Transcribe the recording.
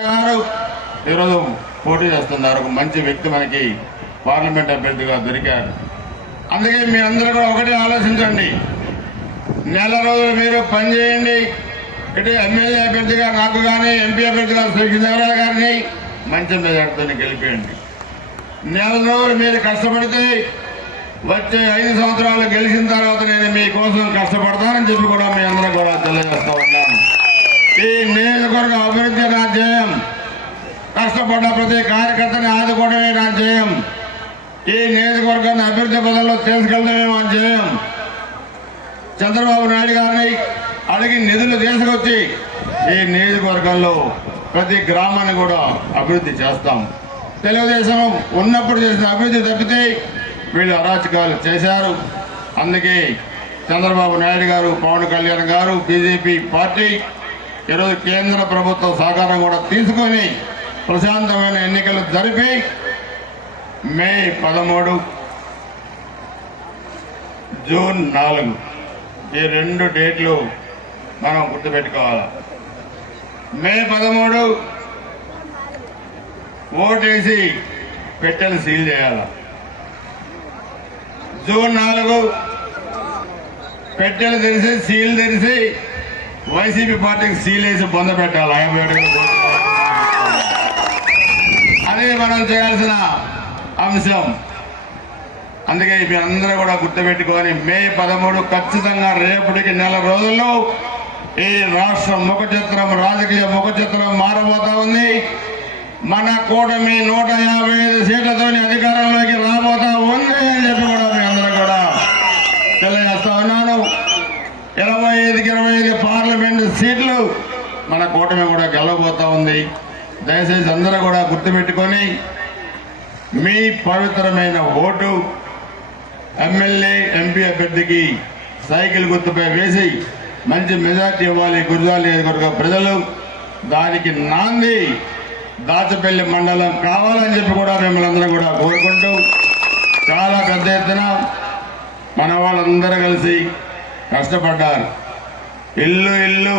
గారు ఈరోజు పోటీ చేస్తున్నారు. ఒక మంచి వ్యక్తి మనకి పార్లమెంట్ అభ్యర్థిగా దొరికారు. అందుకే మీ అందరూ కూడా ఒకటి ఆలోచించండి. నెల రోజులు మీరు పనిచేయండి. ఇటు ఎమ్మెల్యే అభ్యర్థిగా నాకు కానీ ఎంపీ అభ్యర్థిగా శ్రీకృష్ణదేవరాయ గారిని మంచి మెజార్టీతో గెలిపేయండి. నెల రోజులు మీరు కష్టపడితే వచ్చే 5 సంవత్సరాలు గెలిచిన తర్వాత నేను మీకోసం కష్టపడతానని చెప్పి కూడా మీ అందరూ కూడా తెలియజేస్తూ ఉన్నాను. ఈ నియోజకవర్గ అభివృద్ధి నా ధ్యేయం. కష్టపడ్డ ప్రతి కార్యకర్తని ఆదుకోవడమే నా ధ్యేయం. ఈ నియోజకవర్గాన్ని అభివృద్ధి పదంలో తీసుకెళ్లడమే మా ధ్యేయం. చంద్రబాబు నాయుడు గారిని అడిగి నిధులు తీసుకొచ్చి ఈ నియోజకవర్గంలో ప్రతి గ్రామాన్ని కూడా అభివృద్ధి చేస్తాం. తెలుగుదేశం ఉన్నప్పుడు చేసిన అభివృద్ధి తప్పితే వీళ్ళు అరాచకాలు చేశారు. అందుకే చంద్రబాబు నాయుడు గారు, పవన్ కళ్యాణ్ గారు, బీజేపీ పార్టీ ఈరోజు కేంద్ర ప్రభుత్వ సహకారం కూడా తీసుకొని ప్రశాంతమైన ఎన్నికలు జరిపి మే 13, జూన్ 4 ఈ 2 డేట్లు మనం గుర్తుపెట్టుకోవాలి. మే 13 ఓటేసి పెట్టెలు సీల్ చేయాలి. జూన్ 4 పెట్టెలు తెరిచి సీల్ తెరిచి వైసీపీ పార్టీకి సీల్ వేసి బొంద పెట్టాలి. 57 అదే మనం చేయాల్సిన అంశం. అందుకే మీ అందరూ కూడా గుర్తుపెట్టుకొని మే 13 ఖచ్చితంగా రేపటికి నెల రోజుల్లో ఈ రాష్ట్ర ముఖచిత్రం, రాజకీయ ముఖచిత్రం మారబోతా ఉంది. మన కూటమి 155 సీట్లతో అధికారంలోకి రాబోతా ఉంది అని చెప్పి కూడా మీ అందరూ కూడా తెలియజేస్తా ఉన్నాను. 25కి 25 పార్లమెంటు సీట్లు మన కూటమి కూడా గెలవబోతా ఉంది. దయచేసి అందరూ కూడా గుర్తుపెట్టుకొని మీ పవిత్రమైన ఓటు ఎమ్మెల్యే, ఎంపీ అభ్యర్థికి సైకిల్ గుర్తుపై వేసి మంచి మెజార్టీ ఇవ్వాలి. గురజాల నియోజకవర్గ ప్రజలు దానికి నాంది దాచపల్లి మండలం కావాలని చెప్పి కూడా మిమ్మల్ని అందరూ కూడా కోరుకుంటూ చాలా పెద్ద ఎత్తున మన వాళ్ళందరూ కలిసి కష్టపడ్డారు. ఇల్లు